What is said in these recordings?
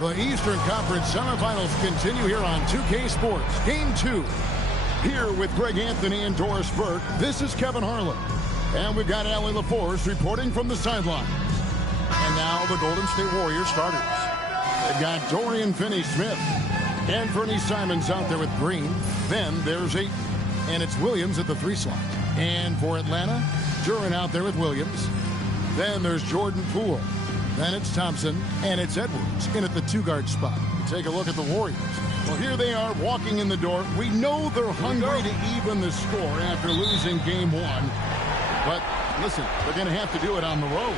The Eastern Conference semifinals continue here on 2K Sports. Game 2. Here with Greg Anthony and Doris Burke, this is Kevin Harlan. And we've got Allie LaForce reporting from the sideline. And now the Golden State Warriors starters. They've got Dorian Finney-Smith and Bernie Simons out there with Green. Then there's Ayton, and it's Williams at the 3 slot. And for Atlanta, Duren out there with Williams. Then there's Jordan Poole. Then it's Thompson, and it's Edwards in at the 2-guard spot. Take a look at the Warriors. Well, here they are walking in the door. We know they're hungry to even the score after losing game 1. But listen, they're going to have to do it on the road.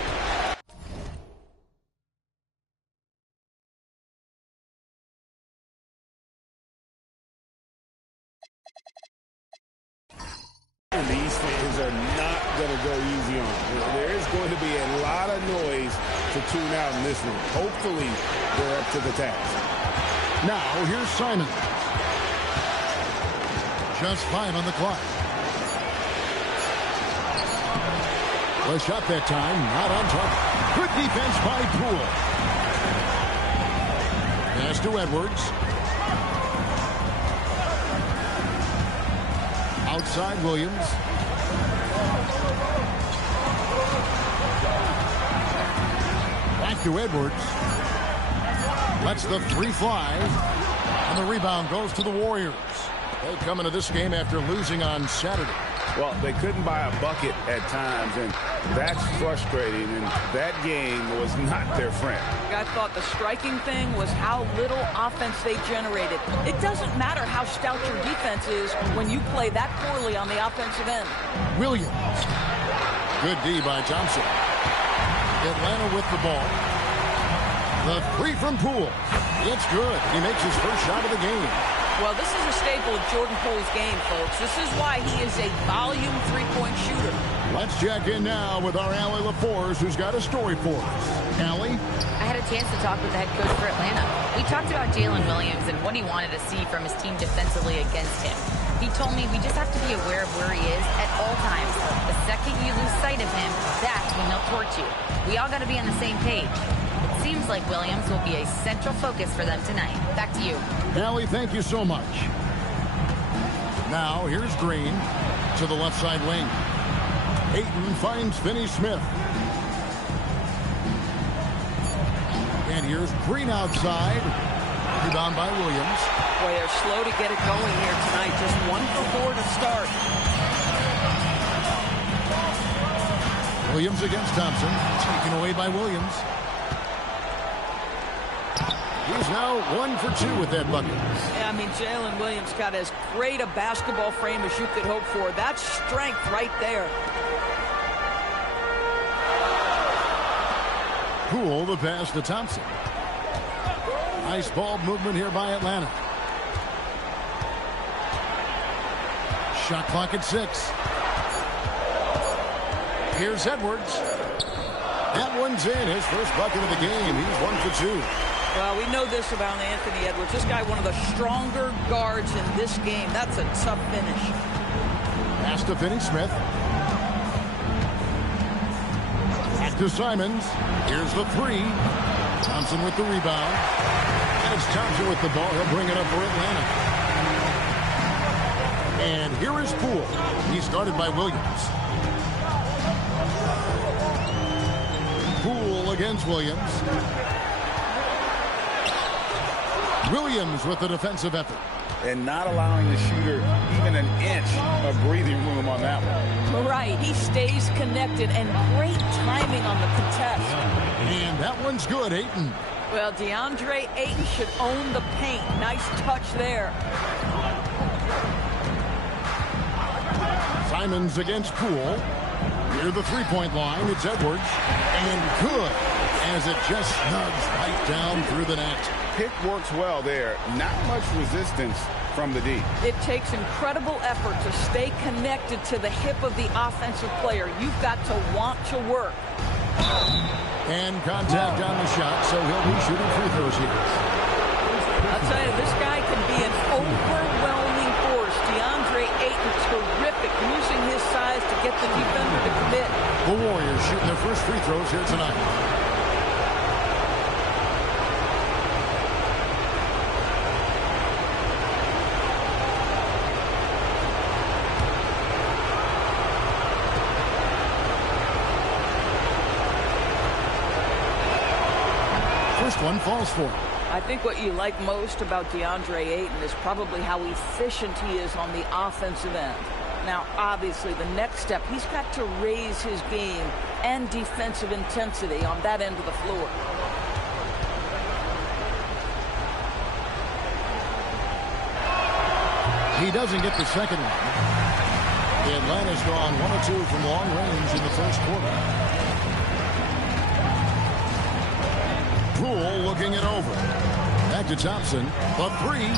These fans are not going to go easy on them. There is going to be a lot of noise to tune out in this one. Hopefully, they're up to the task. Now, here's Simon. Just 5 on the clock. The shot that time, not on target. Good defense by Poole. Pass to Edwards. Outside Williams. Back to Edwards. Lets the 3 fly. And the rebound goes to the Warriors. They come into this game after losing on Saturday. Well, they couldn't buy a bucket at times, and that's frustrating, and that game was not their friend. I thought the striking thing was how little offense they generated. It doesn't matter how stout your defense is when you play that poorly on the offensive end. Williams. Good D by Thompson. Atlanta with the ball. The 3 from Poole. It's good. He makes his first shot of the game. Well, this is a staple of Jordan Poole's game, folks. This is why he is a volume 3-point shooter. Let's check in now with our Allie LaForce, who's got a story for us. Allie? I had a chance to talk with the head coach for Atlanta. We talked about Jalen Williams and what he wanted to see from his team defensively against him. He told me we just have to be aware of where he is at all times. The second you lose sight of him, that's when he'll torch you. We all got to be on the same page. It seems like Williams will be a central focus for them tonight. Back to you. Allie, thank you so much. Now, here's Green to the left side wing. Ayton finds Finney-Smith. And here's Green outside. Rebound by Williams. Boy, they're slow to get it going here tonight. Just 1 for 4 to start. Williams against Thompson. Taken away by Williams. He's now 1 for 2 with that bucket. Yeah, I mean, Jalen Williams got as great a basketball frame as you could hope for. That's strength right there. Poole, the pass to Thompson. Nice ball movement here by Atlanta. Shot clock at 6. Here's Edwards. That one's in. His first bucket of the game. He's 1 for 2. Well, we know this about Anthony Edwards. This guy, one of the stronger guards in this game. That's a tough finish. Pass to Finney-Smith. Back to Simons. Here's the 3. Thompson with the rebound. And it's Thompson with the ball. He'll bring it up for Atlanta. And here is Poole. He started by Williams. Poole against Williams. Williams with the defensive effort. And not allowing the shooter even an inch of breathing room on that one. Right. He stays connected, and great timing on the contest. And that one's good, Ayton. Well, DeAndre Ayton should own the paint. Nice touch there. Simons against Poole. Near the 3-point line, it's Edwards. And good, as it just snugs right down through the net. Pick works well there. Not much resistance from the D. It takes incredible effort to stay connected to the hip of the offensive player. You've got to want to work. And contact on the shot, so he'll be shooting free throws here. I'll tell you, this guy can be an overwhelming force. DeAndre Ayton, terrific, using his size to get the defender to commit. The Warriors shooting their first free throws here tonight. first one falls for him. I think what you like most about DeAndre Ayton is probably how efficient he is on the offensive end. Now, obviously, the next step, he's got to raise his game and defensive intensity on that end of the floor. He doesn't get the second one. Atlanta's gone 1 of 2 from long range in the first quarter. Poole looking it over. Back to Thompson. The three.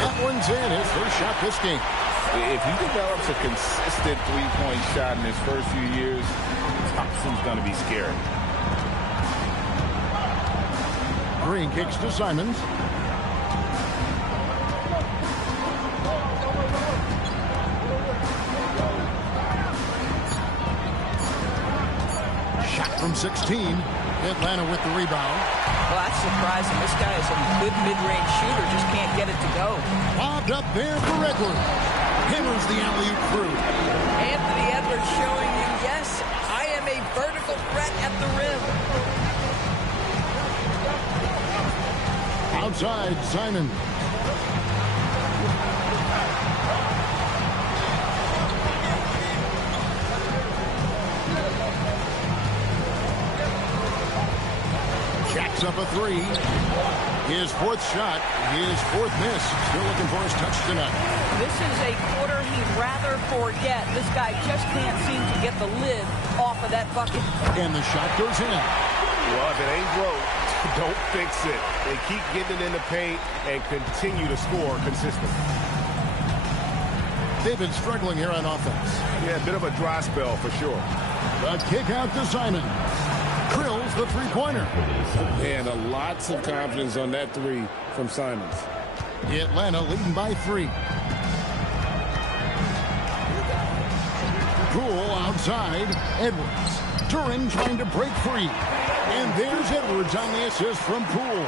That one's in. His first shot this game. If he develops a consistent three-point shot in his first few years, Thompson's going to be scary. Green kicks to Simons. Shot from 16. Atlanta with the rebound. Well, that's surprising. This guy is a good mid-range shooter, just can't get it to go. Lobbed up there for Edwards. Hammers the alley-oop through. Anthony Edwards showing you, yes, I am a vertical threat at the rim. Outside, Simon. Jacks up a three. His fourth shot, his fourth miss. Still looking for his touch tonight. This is a quarter he'd rather forget. This guy just can't seem to get the lid off of that bucket. And the shot goes in. Well, if it ain't broke, don't fix it. They keep getting it in the paint and continue to score consistently. They've been struggling here on offense. Yeah, a bit of a dry spell for sure. The kick out to Simon. Drills the three-pointer. And lots of confidence on that three from Simons. Atlanta leading by 3. Poole outside. Edwards. Duran trying to break free. And there's Edwards on the assist from Poole.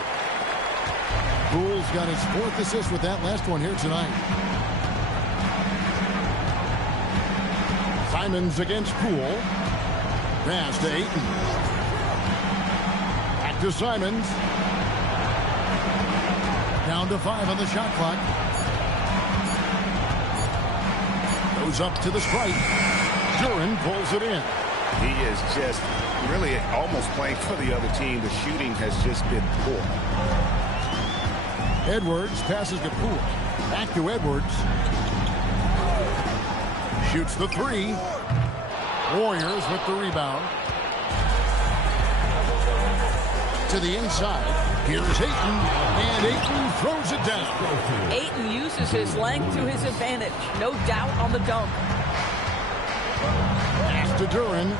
Poole's got his 4th assist with that last one here tonight. Simons against Poole. Pass to Ayton. Back to Simons. Down to 5 on the shot clock. Goes up to the stripe. Duran pulls it in. He is just really almost playing for the other team. The shooting has just been poor. Edwards passes to Poole. Back to Edwards. Shoots the 3. Warriors with the rebound. To the inside. Here's Ayton. And Ayton throws it down. Ayton uses his length to his advantage. No doubt on the dunk. Pass to Duran.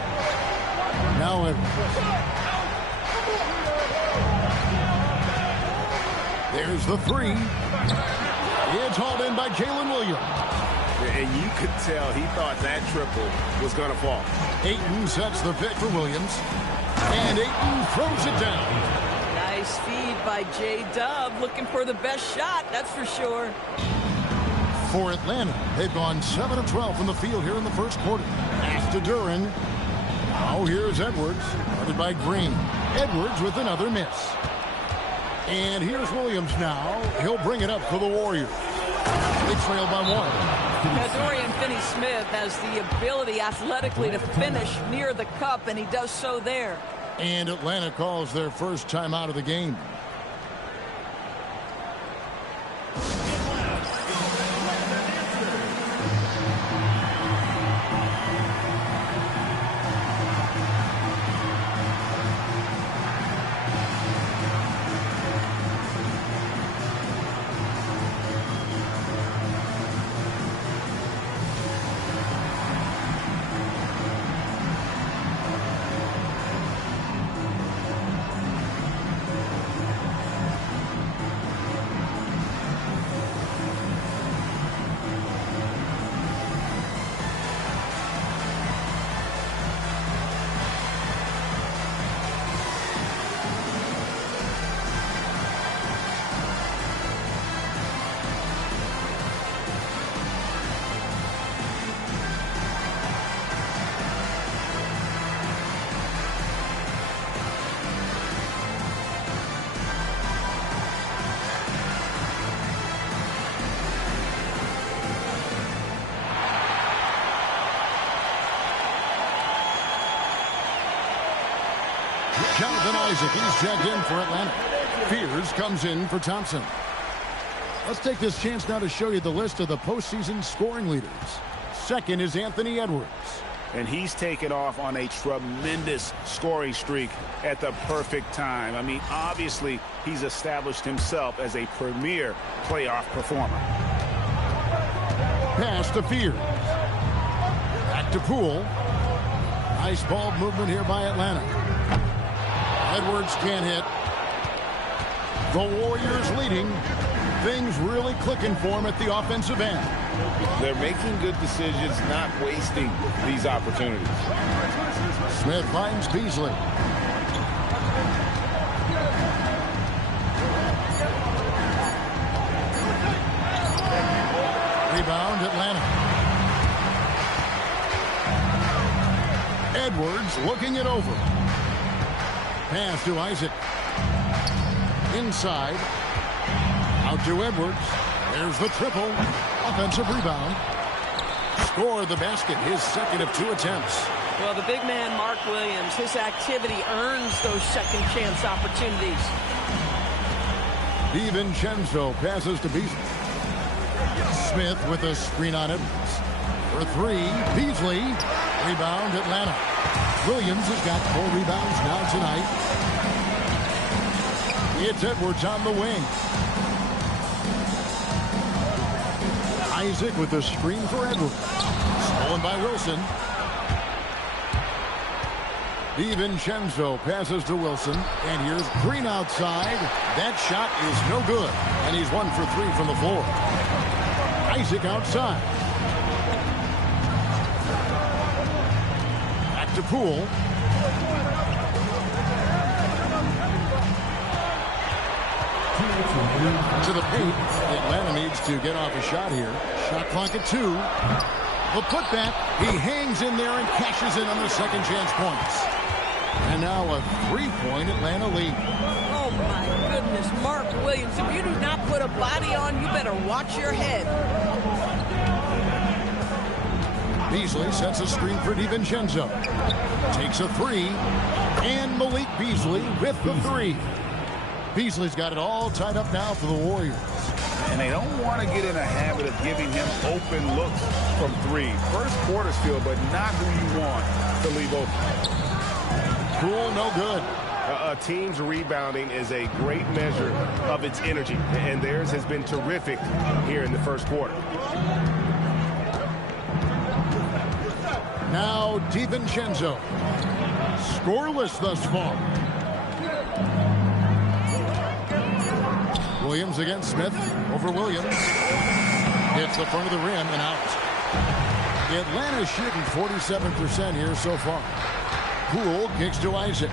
Now Edwards. There's the 3. It's hauled in by Jalen Williams. And you could tell he thought that triple was going to fall. Ayton sets the pick for Williams. And Ayton throws it down. Nice feed by J-Dub. Looking for the best shot, that's for sure. For Atlanta, they've gone 7 of 12 from the field here in the first quarter. Pass to Duran. Now here's Edwards. Guarded by Green. Edwards with another miss. And here's Williams now. He'll bring it up for the Warriors. They trail by 1. Now, Dorian Finney-Smith has the ability athletically to finish near the cup, and he does so there. And Atlanta calls their first timeout of the game. Isaac. He's checked in for Atlanta. Fears comes in for Thompson. Let's take this chance now to show you the list of the postseason scoring leaders. Second is Anthony Edwards. And he's taken off on a tremendous scoring streak at the perfect time. I mean, obviously, he's established himself as a premier playoff performer. Pass to Fears. Back to Poole. Nice ball movement here by Atlanta. Edwards can't hit. The Warriors leading. Things really clicking for him at the offensive end. They're making good decisions, not wasting these opportunities. Smith finds Beasley. Rebound, Atlanta. Edwards looking it over. Pass to Isaac. Inside. Out to Edwards. There's the triple. Offensive rebound. Scored the basket, his second of 2 attempts. Well, the big man, Mark Williams, his activity earns those second chance opportunities. DiVincenzo passes to Beasley. Smith with a screen on Edwards. For 3, Beasley. Rebound, Atlanta. Williams has got 4 rebounds now tonight. It's Edwards on the wing. Isaac with a screen for Edwards. Stolen by Wilson. DiVincenzo passes to Wilson. And here's Green outside. That shot is no good. And he's 1 for 3 from the floor. Isaac outside. Back to Poole. To the paint. Atlanta needs to get off a shot here. Shot clock at 2. The putback. He hangs in there and cashes in on the second chance points. And now a 3-point Atlanta lead. Oh, my goodness. Mark Williams, if you do not put a body on, you better watch your head. Beasley sets a screen for DiVincenzo. Takes a 3. And Malik Beasley with the 3. Beasley's got it all tied up now for the Warriors. And they don't want to get in a habit of giving him open looks from 3. First quarter still, but not who you want to leave open. Poole, no good. A team's rebounding is a great measure of its energy, and theirs has been terrific here in the first quarter. Now DiVincenzo. Scoreless thus far. Williams against Smith. Over Williams. Hits the front of the rim and out. Atlanta's shooting 47% here so far. Poole kicks to Isaac.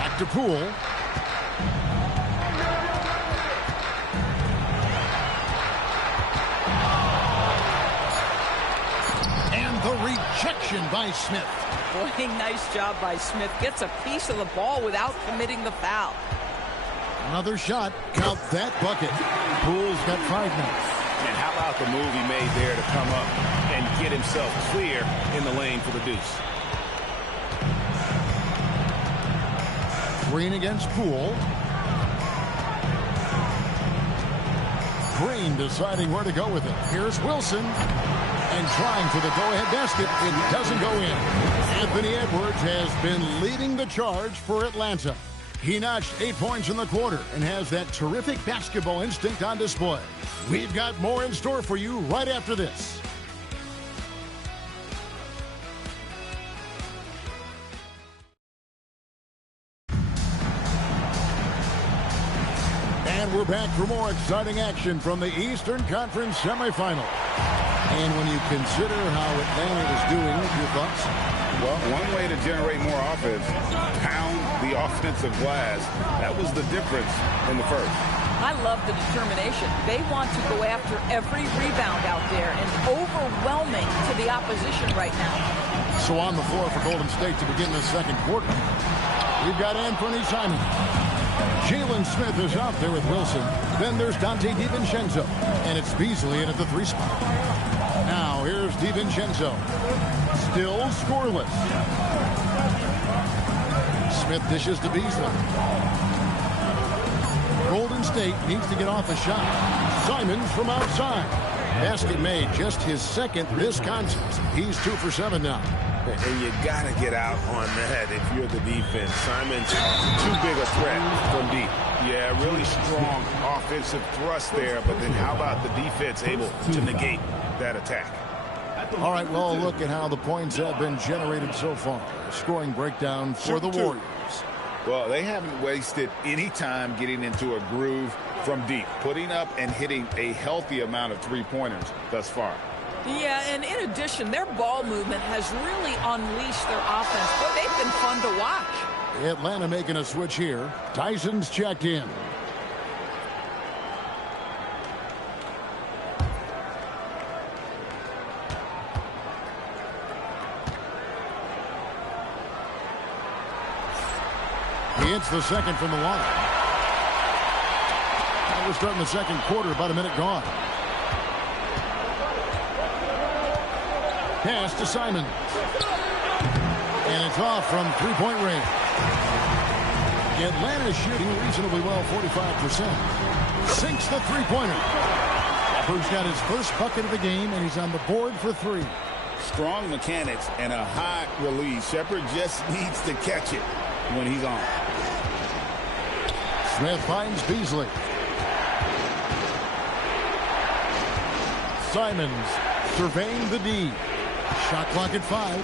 Back to Poole. And the rejection by Smith. Boy, nice job by Smith. Gets a piece of the ball without committing the foul. Another shot. Count that bucket. Poole's got 5 minutes. And how about the move he made there to come up and get himself clear in the lane for the deuce? Green against Poole. Green deciding where to go with it. Here's Wilson. And trying for the go-ahead basket. It doesn't go in. Anthony Edwards has been leading the charge for Atlanta. He notched 8 points in the quarter and has that terrific basketball instinct on display. We've got more in store for you right after this. And we're back for more exciting action from the Eastern Conference semifinal. And when you consider how Atlanta is doing, your thoughts? Well, one way to generate more offense, pound the offensive glass. That was the difference in the first. I love the determination. They want to go after every rebound out there and overwhelming to the opposition right now. So on the floor for Golden State to begin the second quarter, we've got Anthony Simons. Jalen Smith is out there with Wilson. Then there's Dante DiVincenzo. And it's Beasley in at the 3 spot. Now here's DiVincenzo. Still scoreless. Smith dishes to Beasley. Golden State needs to get off a shot. Simons from outside. Basket made, just his second this contest. He's 2 for 7 now. And you got to get out on that if you're the defense. Simons too big a threat from deep. Yeah, really strong offensive thrust there, but then how about the defense able to negate that attack? All right, well, look at how the points have been generated so far. Scoring breakdown for the Warriors. Well, they haven't wasted any time getting into a groove from deep, putting up and hitting a healthy amount of three-pointers thus far. Yeah, and in addition, their ball movement has really unleashed their offense. Boy, they've been fun to watch. Atlanta making a switch here. Tyson's checked in. He hits the second from the line. And we're starting the second quarter, about a minute gone. Pass to Simon. And it's off from three-point range. Atlanta shooting reasonably well, 45%. Sinks the three-pointer. Shepard's got his first bucket of the game, and he's on the board for 3. Strong mechanics and a high release. Shepard just needs to catch it when he's on. Smith finds Beasley. Simons surveying the D. Shot clock at 5.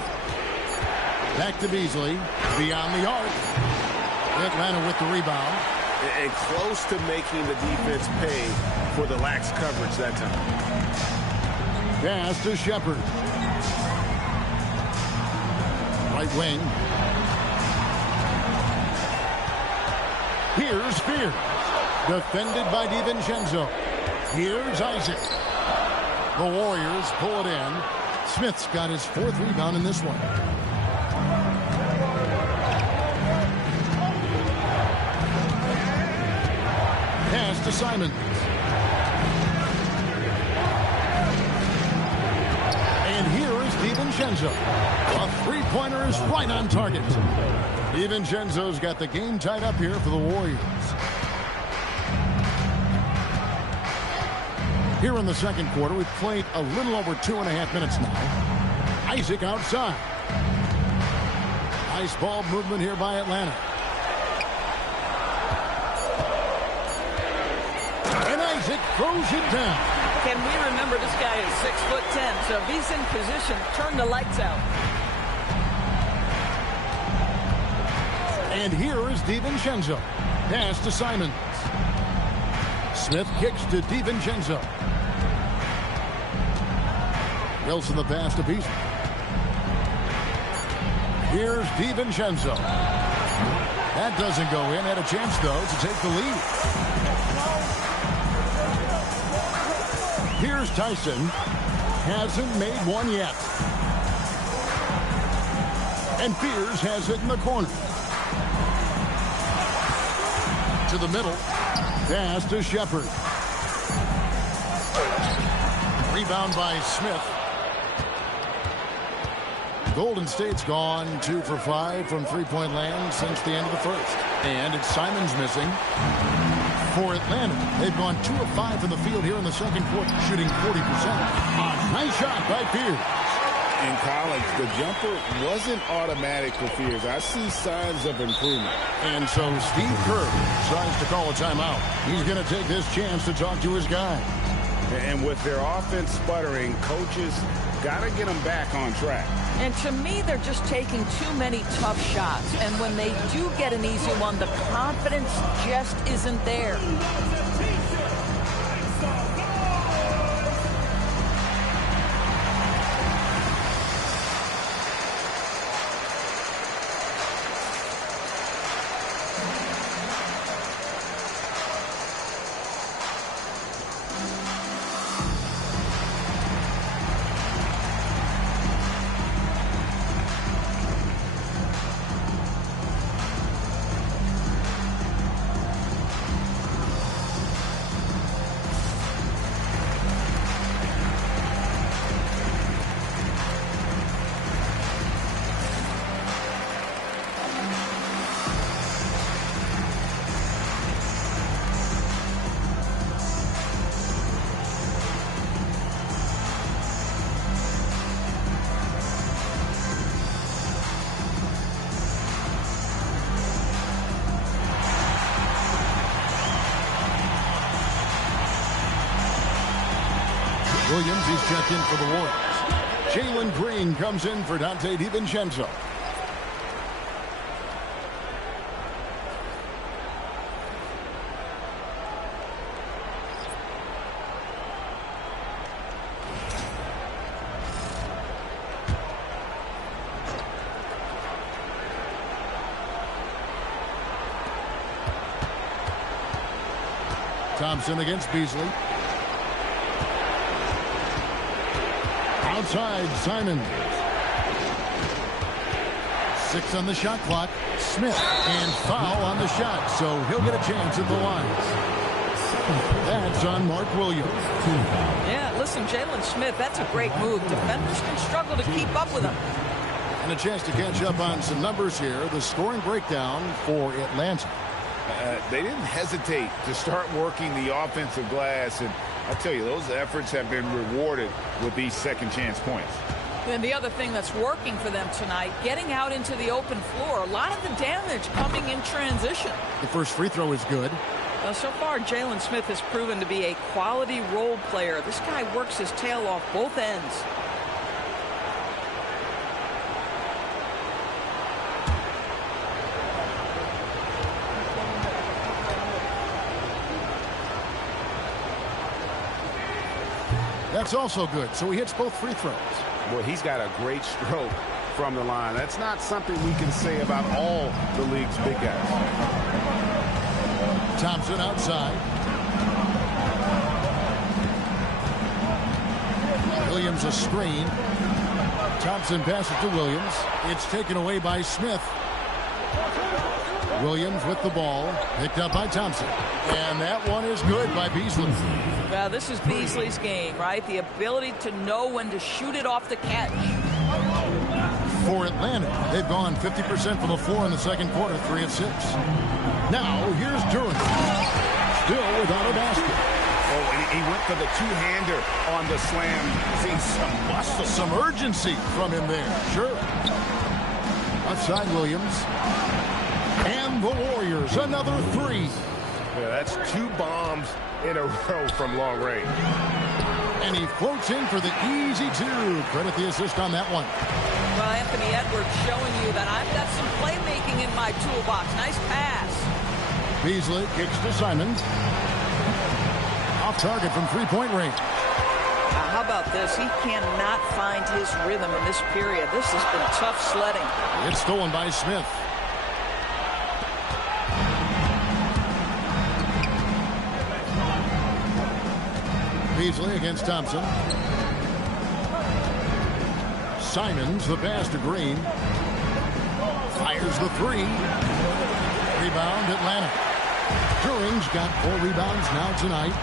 Back to Beasley. Beyond the arc. Atlanta with the rebound. And close to making the defense pay for the lax coverage that time. Pass to Shepard. Right wing. Here's Spears. Defended by DiVincenzo. Here's Isaac. The Warriors pull it in. Smith's got his 4th rebound in this one. Pass to Simons. And here is DiVincenzo. A three-pointer is right on target. DiVincenzo's got the game tied up here for the Warriors. Here in the second quarter, we've played a little over 2.5 minutes now. Isaac outside. Nice ball movement here by Atlanta. And Isaac throws it down. Can we remember this guy is 6'10", so if he's in position, turn the lights out. And here is DiVincenzo. Pass to Simons. Smith kicks to DiVincenzo. Wilson the pass to Beasley. Here's DiVincenzo. That doesn't go in. Had a chance, though, to take the lead. Here's Tyson. Hasn't made one yet. And Spears has it in the corner. To the middle. Pass to Shepard. Rebound by Smith. Golden State's gone 2 for 5 from three-point land since the end of the first. And it's Simons missing. For Atlanta, they've gone 2 of 5 from the field here in the second quarter, shooting 40%. Nice shot by Spears. In college, the jumper wasn't automatic for Spears. I see signs of improvement. And so Steve Kerr decides to call a timeout. He's going to take this chance to talk to his guy. And with their offense sputtering, coaches got to get them back on track. And to me, they're just taking too many tough shots. And when they do get an easy one, the confidence just isn't there. Williams, he's checked in for the Warriors. Jalen Green comes in for Dante DiVincenzo. Thompson against Beasley. Outside, Simon. 6 on the shot clock. Smith, and foul on the shot, so he'll get a chance at the lines. That's on Mark Williams. Yeah, listen, Jalen Smith, that's a great move. Defenders can struggle to keep up with him. And a chance to catch up on some numbers here. The scoring breakdown for Atlanta. They didn't hesitate to start working the offensive glass, and I tell you, those efforts have been rewarded with these second chance points. And the other thing that's working for them tonight, getting out into the open floor. A lot of the damage coming in transition. The first free throw is good. So far, Jalen Smith has proven to be a quality role player. This guy works his tail off both ends. That's also good, so he hits both free throws. Boy, he's got a great stroke from the line. That's not something we can say about all the league's big guys. Thompson outside. Williams a screen. Thompson passes to Williams. It's taken away by Smith. Williams with the ball, picked up by Thompson. And that one is good by Beasley. Well, this is Beasley's game, right? The ability to know when to shoot it off the catch. For Atlanta, they've gone 50% from the floor in the second quarter, 3 of 6. Now, here's Durant. Still without a basket. Oh, and he went for the two-hander on the slam. Seeing some muscle. Some urgency from him there. Sure. Outside Williams. And the Warriors, another 3. Yeah, that's 2 bombs in a row from long range. And he floats in for the easy 2. Credit the assist on that one. Well, Anthony Edwards showing you that I've got some playmaking in my toolbox. Nice pass. Beasley kicks to Simons. Off target from three-point range. How about this? He cannot find his rhythm in this period. This has been tough sledding. It's stolen by Smith. Beasley against Thompson. Simons, the pass to Green. Fires the 3. Rebound, Atlanta. Turing's got 4 rebounds now tonight.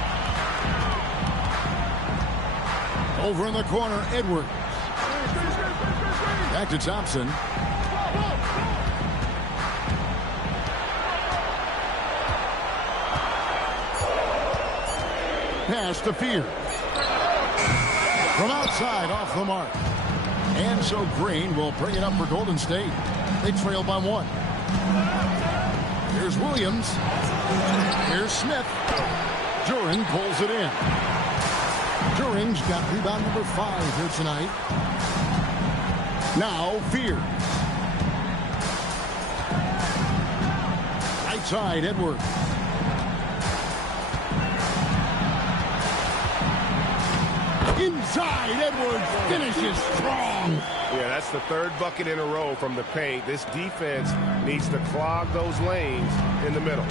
Over in the corner, Edwards. Back to Thompson. Pass to Fear. From outside, off the mark. And so Green will bring it up for Golden State. They trail by 1. Here's Williams. Here's Smith. Duren pulls it in. Duren's got rebound number 5 here tonight. Now Fear. Right side, Edwards. Inside, Edwards finishes strong. Yeah, that's the 3rd bucket in a row from the paint. This defense needs to clog those lanes in the middle.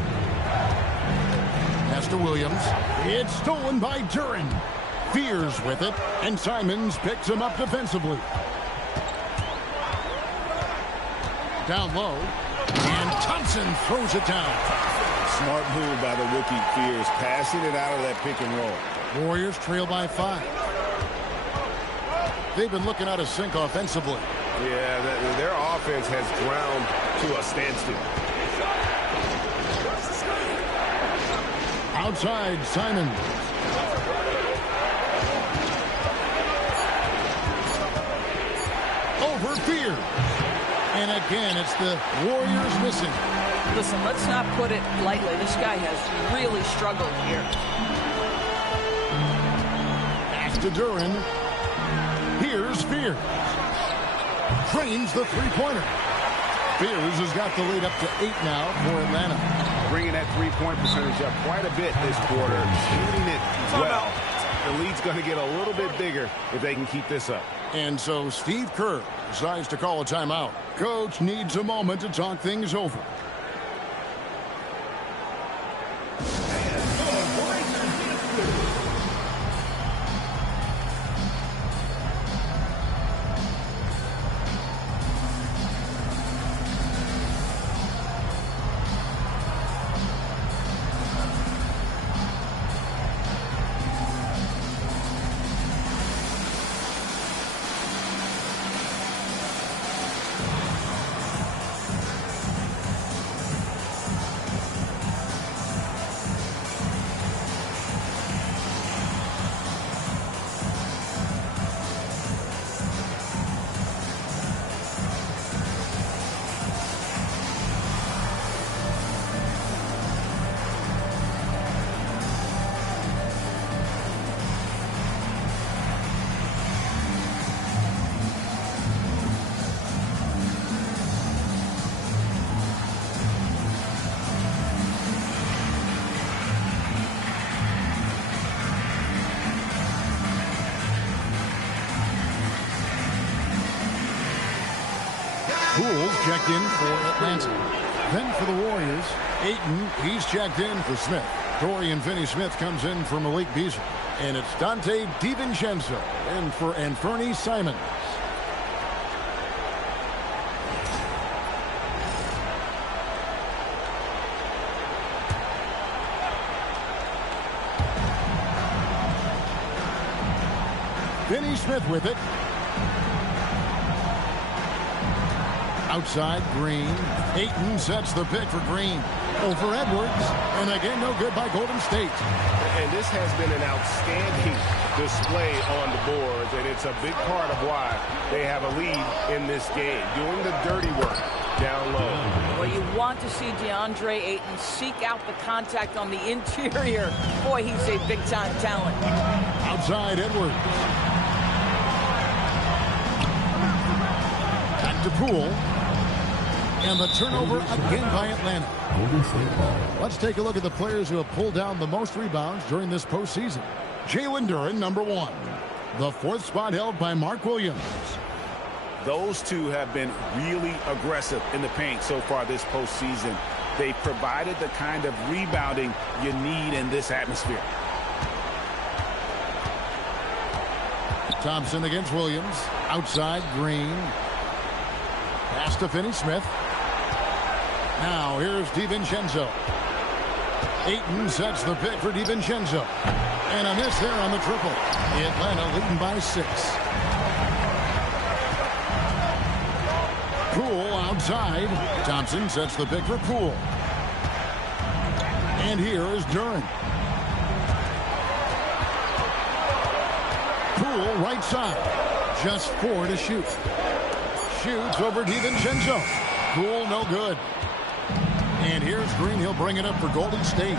Pass to Williams. It's stolen by Duren. Fears with it, and Simons picks him up defensively. Down low, and Thompson throws it down. Smart move by the rookie Fears, passing it out of that pick and roll. Warriors trail by 5. They've been looking out of sync offensively. Yeah, their offense has ground to a standstill. Outside, Simon. Over Fear. And again, it's the Warriors missing. Listen, let's not put it lightly. This guy has really struggled here. to Duran. Here's Fears. Drains the three-pointer. Fears has got the lead up to 8 now for Atlanta. Bringing that three-point percentage up quite a bit this quarter. Shooting it well. The lead's going to get a little bit bigger if they can keep this up. And so Steve Kerr decides to call a timeout. Coach needs a moment to talk things over. Poole's checked in for Atlanta. Then for the Warriors, Ayton, he's checked in for Smith. Dorian Finney-Smith comes in for Malik Beasley. And it's Dante DiVincenzo in for Anthony Simons. Finney-Smith with it. Outside, Green. Ayton sets the pick for Green. Over Edwards. And again, no good by Golden State. And this has been an outstanding display on the boards, and it's a big part of why they have a lead in this game. Doing the dirty work down low. Well, you want to see DeAndre Ayton seek out the contact on the interior. Boy, he's a big-time talent. Outside, Edwards. Back to Poole. And the turnover again by Atlanta. Let's take a look at the players who have pulled down the most rebounds during this postseason. Jalen Duren, number 1. The 4th spot held by Mark Williams. Those two have been really aggressive in the paint so far this postseason. They provided the kind of rebounding you need in this atmosphere. Thompson against Williams. Outside, Green. Pass to Finney-Smith. Now here's DiVincenzo. Ayton sets the pick for DiVincenzo. And a miss there on the triple. Atlanta leading by 6. Poole outside. Thompson sets the pick for Poole. And here is Duren. Poole right side. Just 4 to shoot. Shoots over DiVincenzo. Poole no good. And here's Green. He'll bring it up for Golden State.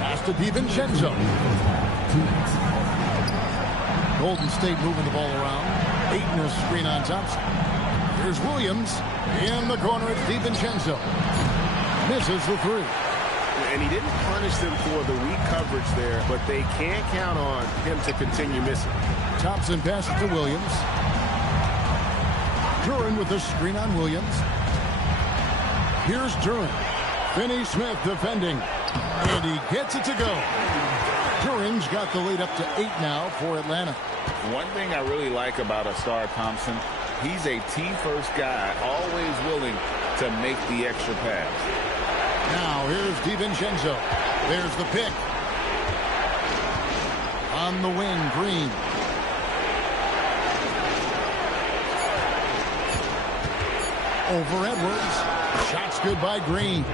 Pass to DiVincenzo. Golden State moving the ball around. Ayton a screen on Thompson. Here's Williams. In the corner, it's DiVincenzo. Misses the 3. And he didn't punish them for the weak coverage there, but they can't count on him to continue missing. Thompson passes to Williams. Duren with the screen on Williams. Here's Duren. Finney-Smith defending. And he gets it to go. Duren's got the lead up to 8 now for Atlanta. One thing I really like about Asar Thompson, he's a team-first guy, always willing to make the extra pass. Now here's DiVincenzo. There's the pick. On the wing, Green. Over Edwards. Shots good by Green.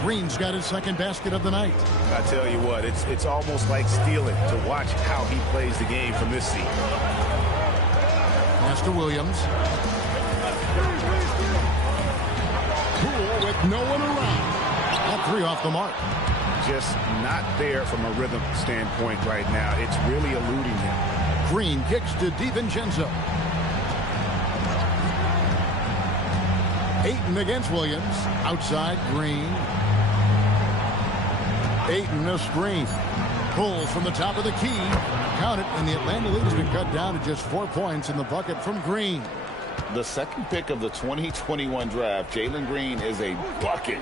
Green's got his 2nd basket of the night. I tell you what, it's almost like stealing to watch how he plays the game from this seat. Pass to Williams. Poole with no one around. That 3 off the mark. just not there from a rhythm standpoint right now. It's really eluding him. Green kicks to DiVincenzo. Ayton against Williams. Outside, Green. Ayton a screen. Pulls from the top of the key. Count it, and the Atlanta lead has been cut down to just 4 points in the bucket from Green. The second pick of the 2021 draft, Jalen Green, is a bucket.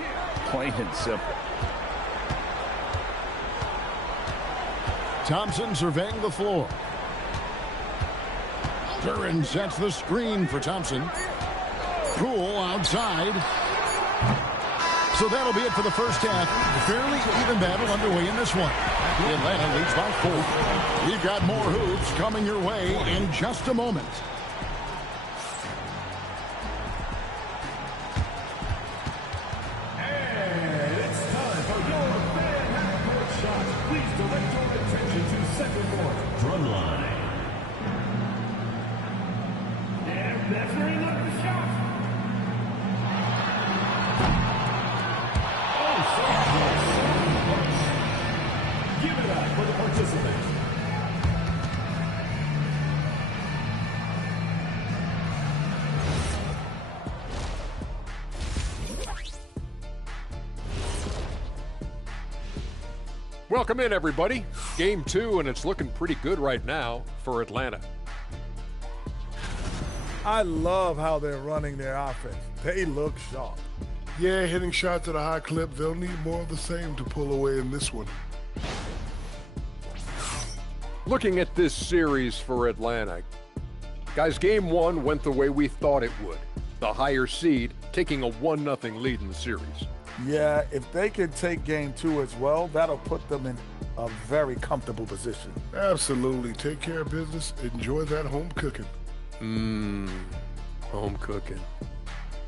Plain and simple. Thompson surveying the floor. Duran sets the screen for Thompson. Poole outside. So that'll be it for the first half. Fairly even battle underway in this one. Atlanta leads by 4. We've got more hoops coming your way in just a moment. And it's time for your fan half-court shot. Please direct your attention to second court. Drum line. And that's bringing up the shot. Give it up for the participants. Welcome in, everybody. Game 2, and it's looking pretty good right now for Atlanta. I love how they're running their offense. They look sharp. Yeah, hitting shots at a high clip. They'll need more of the same to pull away in this one. Looking at this series for Atlanta, guys, game 1 went the way we thought it would. The higher seed taking a 1-0 lead in the series. Yeah, if they can take game 2 as well, that'll put them in a very comfortable position. Absolutely. Take care of business. Enjoy that home cooking. Home cooking.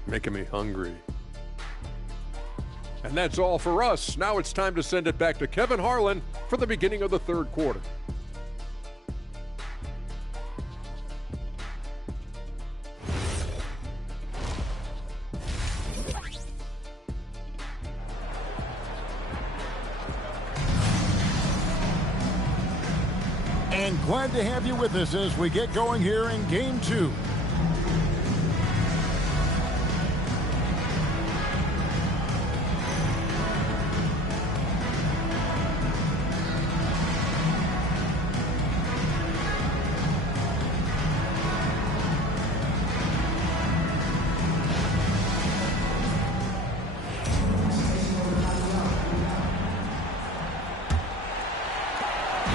Making me hungry. And that's all for us. Now it's time to send it back to Kevin Harlan for the beginning of the third quarter. And glad to have you with us as we get going here in game 2.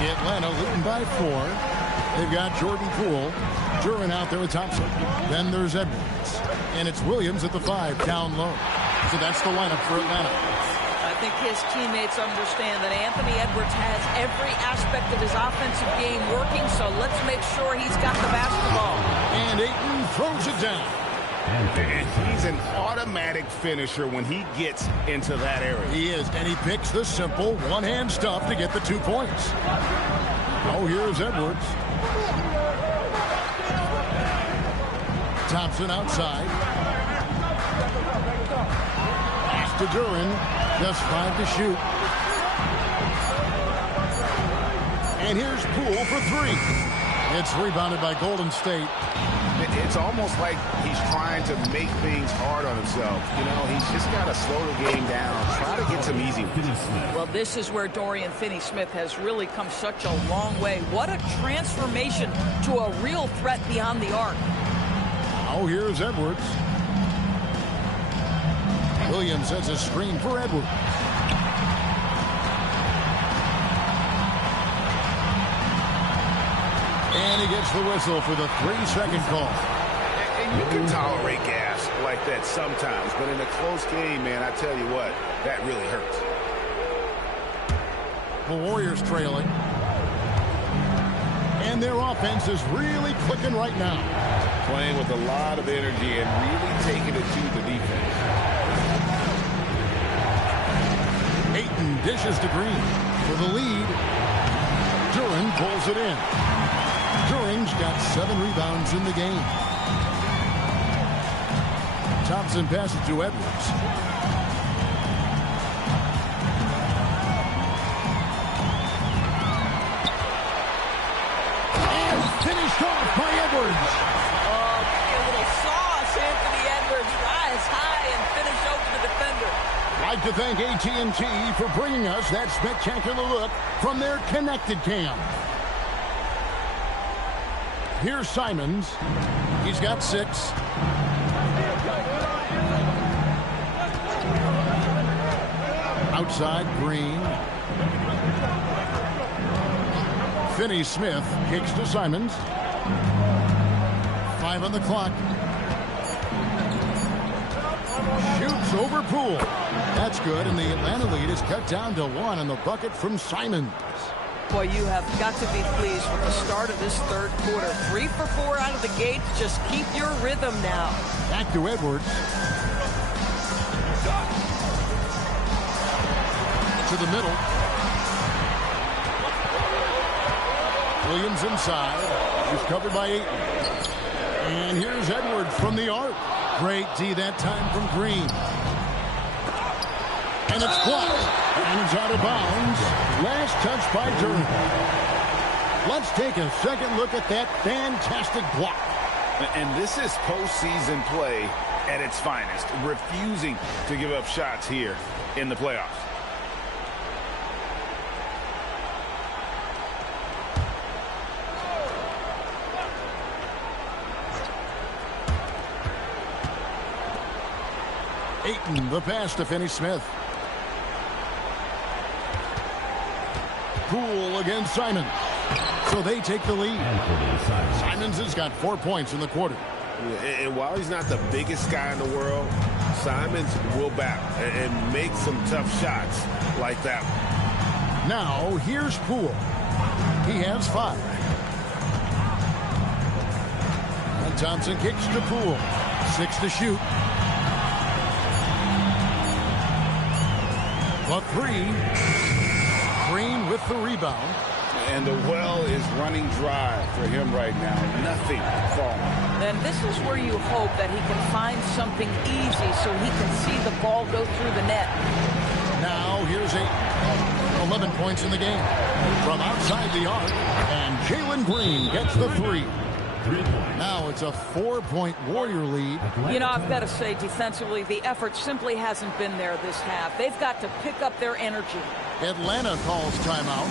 Atlanta leading by 4. They've got Jordan Poole. Duran out there with Thompson. Then there's Edwards. And it's Williams at the 5 down low. So that's the lineup for Atlanta. I think his teammates understand that Anthony Edwards has every aspect of his offensive game working, so let's make sure he's got the basketball. And Ayton throws it down. And he's an automatic finisher when he gets into that area. He is, and he picks the simple one-hand stuff to get the 2 points. Oh, here's Edwards. Thompson outside. Pass to Duran. Just 5 to shoot. And here's Poole for 3. It's rebounded by Golden State. It's almost like he's trying to make things hard on himself. You know, he's just got to slow the game down. Try to get some easy ones. Well, this is where Dorian Finney-Smith has really come such a long way. What a transformation to a real threat beyond the arc. Oh, here's Edwards. Williams sets a screen for Edwards. And he gets the whistle for the 3-second call. And you can tolerate gas like that sometimes, but in a close game, man, I tell you what, that really hurts. The Warriors trailing. And their offense is really clicking right now. Playing with a lot of energy and really taking it to the defense. Ayton dishes to Green for the lead. Duran pulls it in. Duran's got 7 rebounds in the game. Thompson passes to Edwards. to thank AT&T for bringing us that spectacular look from their connected cam. Here's Simons. He's got 6. Outside, Green. Finney-Smith kicks to Simons. 5 on the clock. Shoots over Poole. That's good, and the Atlanta lead is cut down to 1 on the bucket from Simons. Boy, you have got to be pleased with the start of this third quarter. 3 for 4 out of the gate. Just keep your rhythm now. Back to Edwards. To the middle. Williams inside. He's covered by 8. And here's Edwards from the arc. Great D that time from Green. And it's blocked. And it's out of bounds. Last touch by Durham. Let's take a second look at that fantastic block. And this is postseason play at its finest. Refusing to give up shots here in the playoffs. Ayton, the pass to Finney-Smith. Poole against Simons. So they take the lead. Simons has got 4 points in the quarter. And while he's not the biggest guy in the world, Simons will battle and make some tough shots like that one. Now, here's Poole. He has 5. And Thompson kicks to Poole. 6 to shoot. A 3. Green with the rebound. And the well is running dry for him right now. Nothing falling. And this is where you hope that he can find something easy so he can see the ball go through the net. Now here's 11 points in the game. From outside the arc. And Jalen Green gets the 3. Now it's a 4-point Warrior lead. You know, I've got to say, defensively, the effort simply hasn't been there this half. They've got to pick up their energy. Atlanta calls timeout.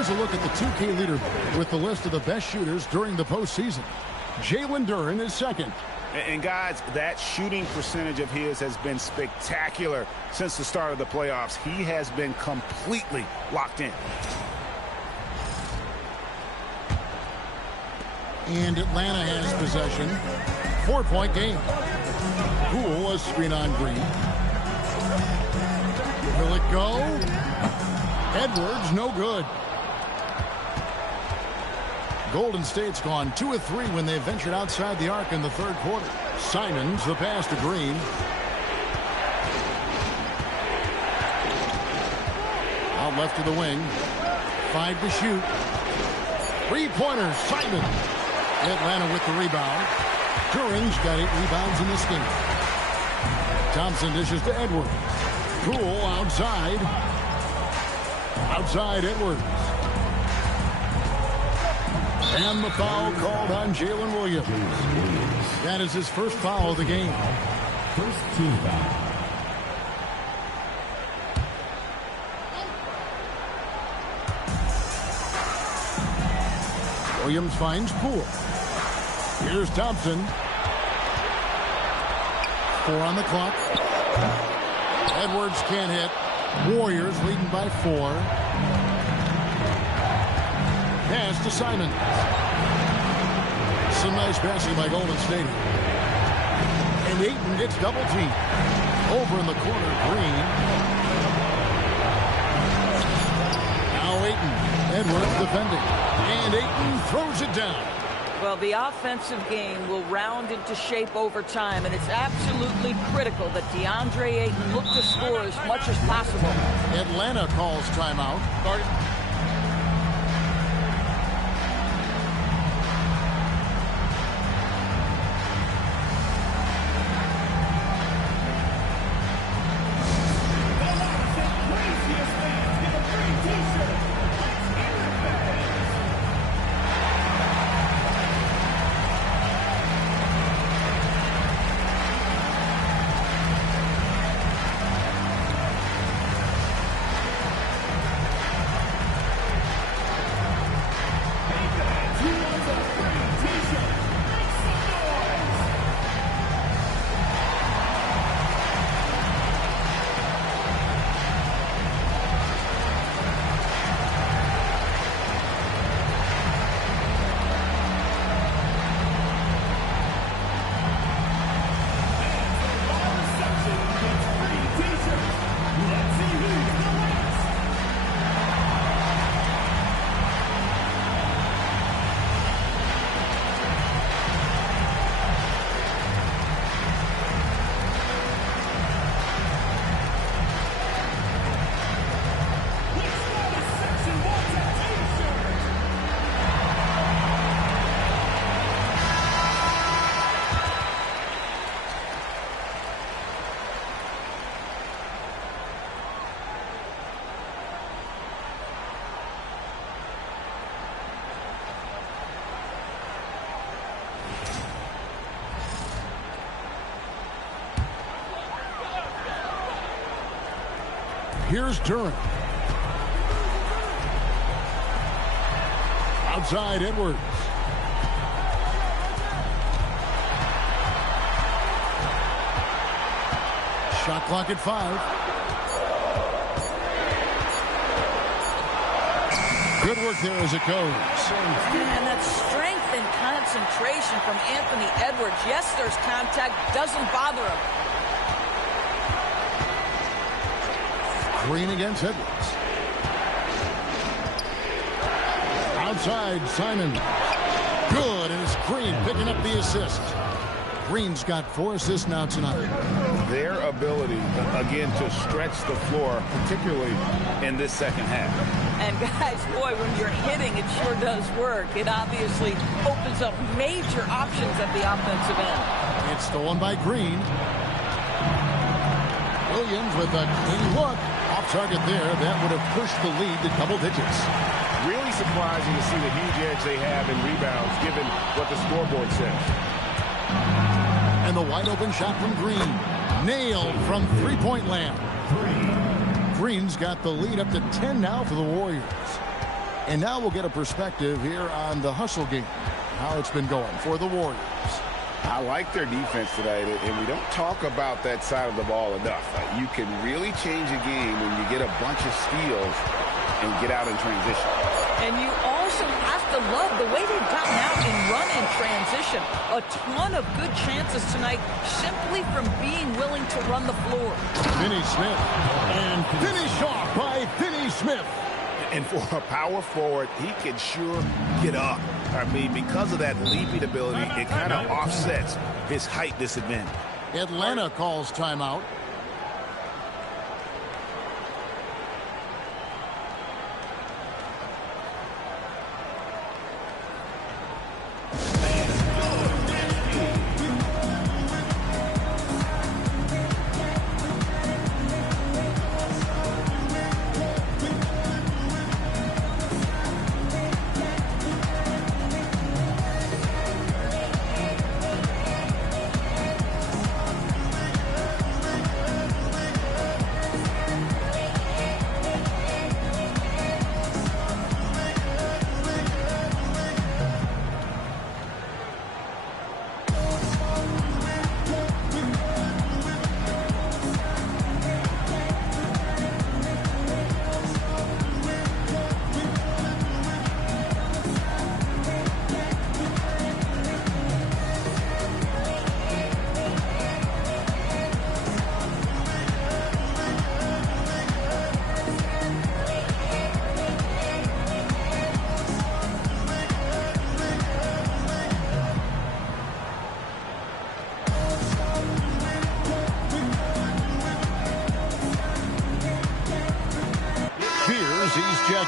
A look at the 2K leaderboard with the list of the best shooters during the postseason. Jalen Duren is second. And guys, that shooting percentage of his has been spectacular since the start of the playoffs. He has been completely locked in. And Atlanta has possession. 4-point game. Poole, a screen on Green. Will it go? Edwards, no good. Golden State's gone 2 of 3 when they ventured outside the arc in the third quarter. Simons, the pass to Green. Out left to the wing. 5 to shoot. 3-pointers, Simons. Atlanta with the rebound. Duren's got 8 rebounds in this game. Thompson dishes to Edwards. Poole outside. Outside Edwards. And the foul called on Jalen Williams. That is his first foul of the game. First team foul. Williams finds Poole. Here's Thompson. 4 on the clock. Edwards can't hit. Warriors leading by 4. Pass to Simon. Some nice passing by Golden State. And Ayton gets double teamed. Over in the corner, Green. Now Ayton. Edwards defending. And Ayton throws it down. Well, the offensive game will round into shape over time, and it's absolutely critical that DeAndre Ayton look to score as much as possible. Atlanta calls timeout. Here's Durant. Outside Edwards. Shot clock at 5. Good work there as it goes. Man, that strength and concentration from Anthony Edwards. Yes, there's contact. Doesn't bother him. Green against Edwards. Outside, Simon. Good, and it's Green picking up the assist. Green's got 4 assists now tonight. Their ability, again, to stretch the floor, particularly in this second half. And guys, boy, when you're hitting, it sure does work. It obviously opens up major options at the offensive end. It's stolen by Green. Williams with a clean look. Off target there. That would have pushed the lead to double digits. Really surprising to see the huge edge they have in rebounds, given what the scoreboard says. And the wide open shot from Green. Nailed from three-point land. Green's got the lead up to 10 now for the Warriors. And now we'll get a perspective here on the hustle game. How it's been going for the Warriors. I like their defense tonight, and we don't talk about that side of the ball enough. You can really change a game when you get a bunch of steals and get out in transition. And you also have to love the way they've gotten out and run in transition. A ton of good chances tonight simply from being willing to run the floor. Finney-Smith. And finish off by Finney-Smith. And for a power forward, he can sure get up. I mean, because of that leaping ability, it kind of offsets his height disadvantage. Atlanta calls timeout.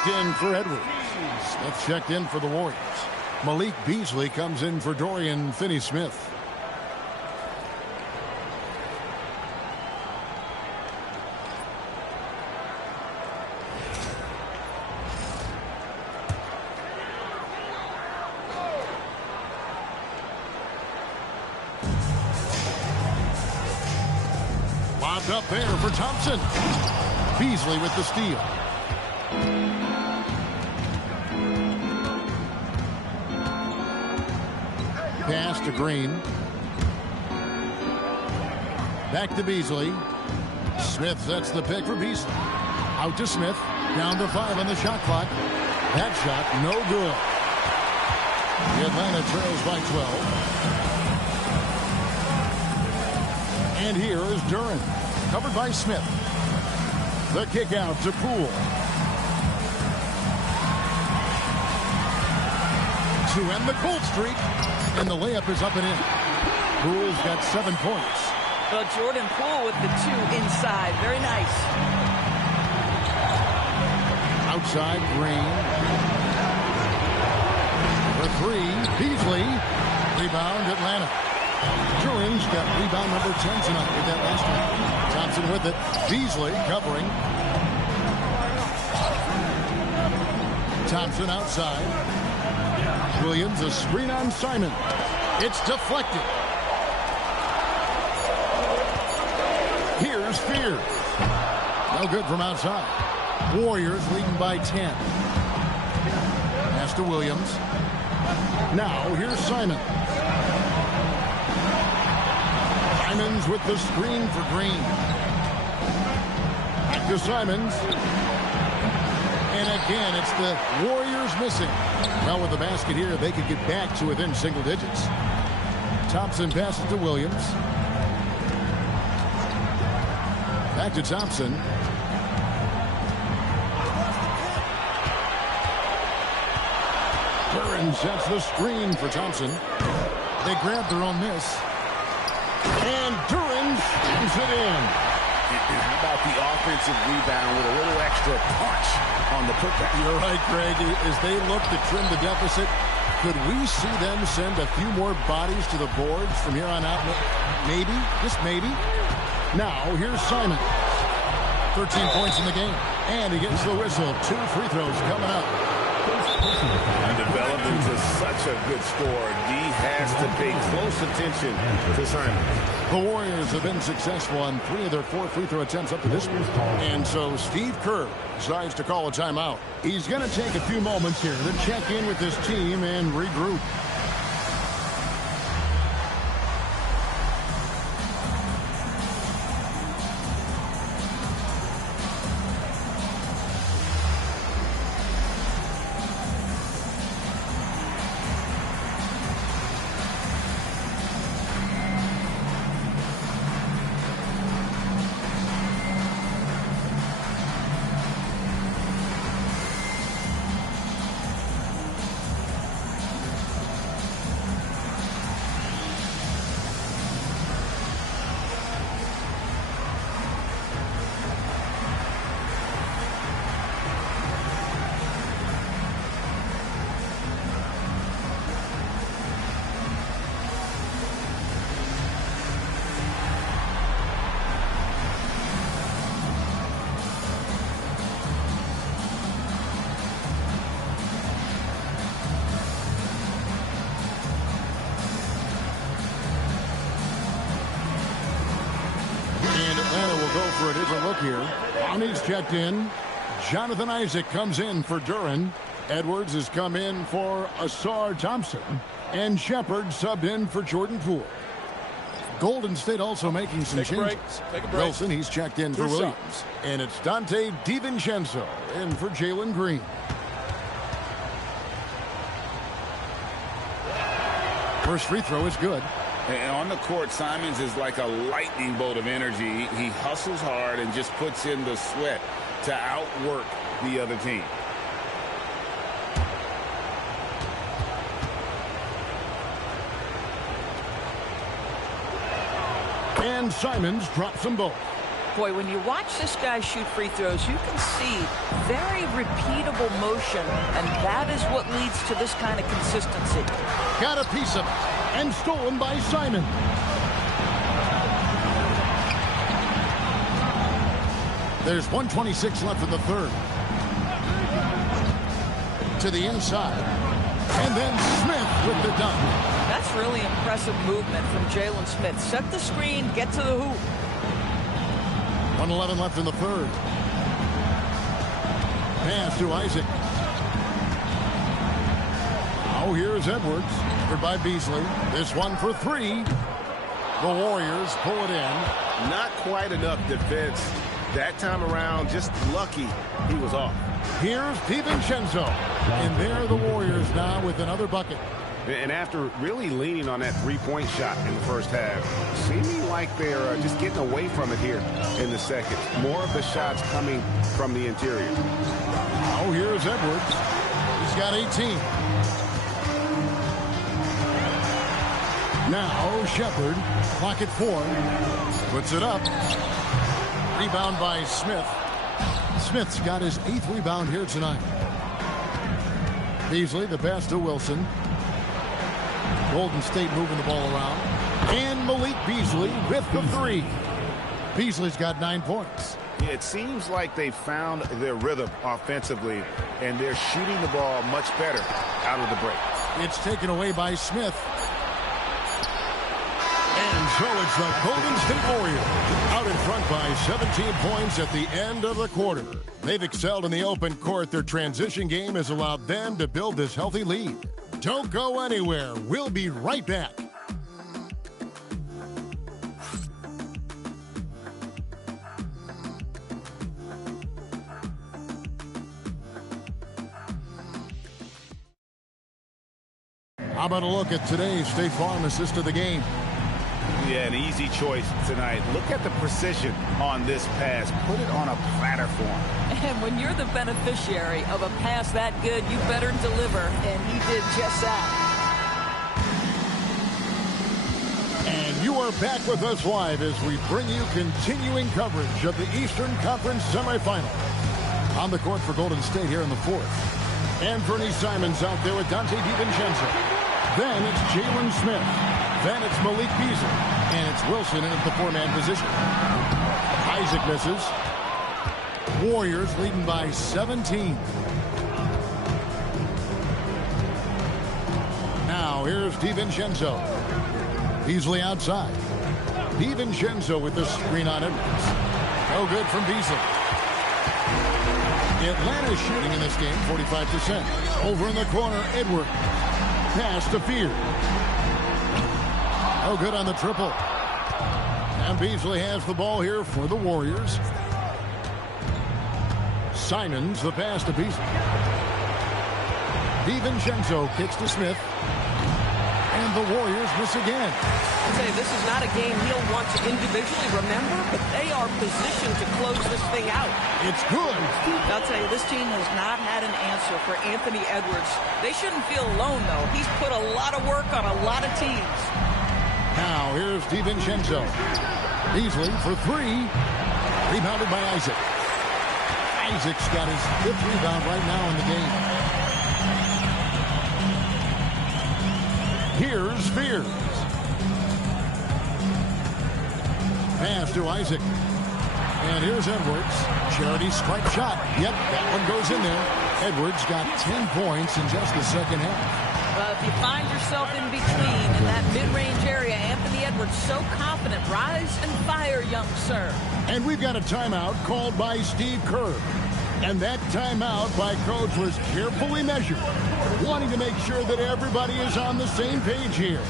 checked in for Edwards. Smith checked in for the Warriors. Malik Beasley comes in for Dorian Finney-Smith. Lobbed up there for Thompson. Beasley with the steal. Pass to Green. Back to Beasley. Smith sets the pick for Beasley. Out to Smith. Down to 5 on the shot clock. That shot no good. The Atlanta trails by 12. And here is Duren. Covered by Smith. The kick out to Poole. To end the cold streak. And the layup is up and in. Poole's got 7 points. Well, Jordan Poole with the 2 inside. Very nice. Outside, Green. For 3, Beasley. Rebound, Atlanta. Duren's got rebound number 10 tonight with that last one. Thompson with it. Beasley covering. Thompson outside. Williams, a screen on Simon. It's deflected. Here's Fear. No good from outside. Warriors leading by 10. Pass to Williams. Now here's Simon. Simons with the screen for Green. Back to Simons. And again, it's the Warriors missing. Well, with the basket here, they could get back to within single digits. Thompson passes to Williams. Back to Thompson. Duren sets the screen for Thompson. They grab their own miss. And Duren slams it in. How about the offensive rebound with a little extra punch on the putback? You're right, Greg. As they look to trim the deficit, could we see them send a few more bodies to the boards from here on out? Maybe, just maybe. Now, here's Simon. 13 points in the game. And he gets the whistle. 2 free throws coming up. And developed into such a good scorer. D has to pay close attention to Simon. The Warriors have been successful on 3 of their 4 free throw attempts up to this point. And so Steve Kerr decides to call a timeout. He's going to take a few moments here to check in with his team and regroup. For a different look here. Bonnie's checked in. Jonathan Isaac comes in for Duren. Edwards has come in for Asar Thompson. And Shepard subbed in for Jordan Poole. Golden State also making some changes. Take a break. Wilson, he's checked in for Williams. And it's Dante DiVincenzo in for Jalen Green. First free throw is good. And on the court, Simons is like a lightning bolt of energy. He hustles hard and just puts in the sweat to outwork the other team. And Simons drops them both. Boy, when you watch this guy shoot free throws, you can see very repeatable motion, and that is what leads to this kind of consistency. Got a piece of it, and stolen by Simon. There's 1:26 left in the third. To the inside. And then Smith with the dunk. That's really impressive movement from Jalen Smith. Set the screen, get to the hoop. 1:11 left in the third. Pass to Isaac. Oh, here's Edwards. Covered by Beasley. This one for three. The Warriors pull it in. Not quite enough defense that time around. Just lucky he was off. Here's DiVincenzo. And there are the Warriors now with another bucket. And after really leaning on that three-point shot in the first half, seeming like they're just getting away from it here in the second. More of the shots coming from the interior. Oh, here's Edwards. He's got 18. Now Shepard, clock at 4. Puts it up. Rebound by Smith. Smith's got his 8th rebound here tonight. Beasley, the pass to Wilson. Golden State moving the ball around. And Malik Beasley with the three. Beasley's got 9 points. It seems like they found their rhythm offensively, and they're shooting the ball much better out of the break. It's taken away by Smith. And so it's the Golden State Warriors out in front by 17 points at the end of the quarter. They've excelled in the open court. Their transition game has allowed them to build this healthy lead. Don't go anywhere. We'll be right back. How about a look at today's State Farm assist of the game? Yeah, an easy choice tonight. Look at the precision on this pass. Put it on a platter for him. And when you're the beneficiary of a pass that good, you better deliver, and he did just that. And you are back with us live as we bring you continuing coverage of the Eastern Conference semifinal. On the court for Golden State here in the fourth. Anthony Simons out there with Dante DiVincenzo. Then it's Jalen Smith. Then it's Malik Beasley. And it's Wilson in at the four-man position. Isaac misses. Warriors leading by 17. Now here's DiVincenzo. Beasley outside. DiVincenzo with the screen on Edwards. No good from Beasley. Atlanta's shooting in this game 45%. Over in the corner, Edwards. Pass to Fear. No good on the triple. And Beasley has the ball here for the Warriors. Simons, the pass to Beasley. DiVincenzo kicks to Smith. And the Warriors miss again. I'll tell you, this is not a game he'll want to individually remember, but they are positioned to close this thing out. It's good. I'll tell you, this team has not had an answer for Anthony Edwards. They shouldn't feel alone, though. He's put a lot of work on a lot of teams. Now, here's DiVincenzo. Beasley for three. Rebounded by Isaac. Isaac's got his 5th rebound right now in the game. Here's Fears. Pass to Isaac. And here's Edwards. Charity stripe shot. Yep, that one goes in there. Edwards got 10 points in just the second half. Well, if you find yourself in between in that mid-range area, Anthony Edwards so confident. Rise and fire, young sir. And we've got a timeout called by Steve Kerr. And that timeout by Coach was carefully measured, wanting to make sure that everybody is on the same page here.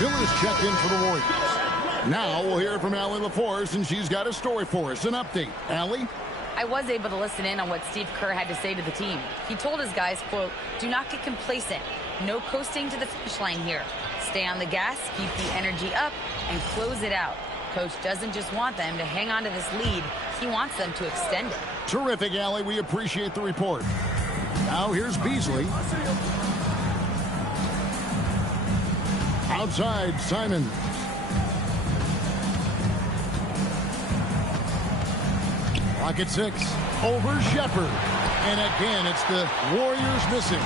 Miller's checked in for the Warriors. Now we'll hear from Allie LaForce, and she's got a story for us. An update. Allie? I was able to listen in on what Steve Kerr had to say to the team. He told his guys, quote, "Do not get complacent. No coasting to the finish line here. Stay on the gas, keep the energy up, and close it out." Coach doesn't just want them to hang on to this lead. He wants them to extend it. Terrific, Allie. We appreciate the report. Now here's Beasley. Outside, Simon. Clock at 6. Over Shepard. And again, it's the Warriors missing.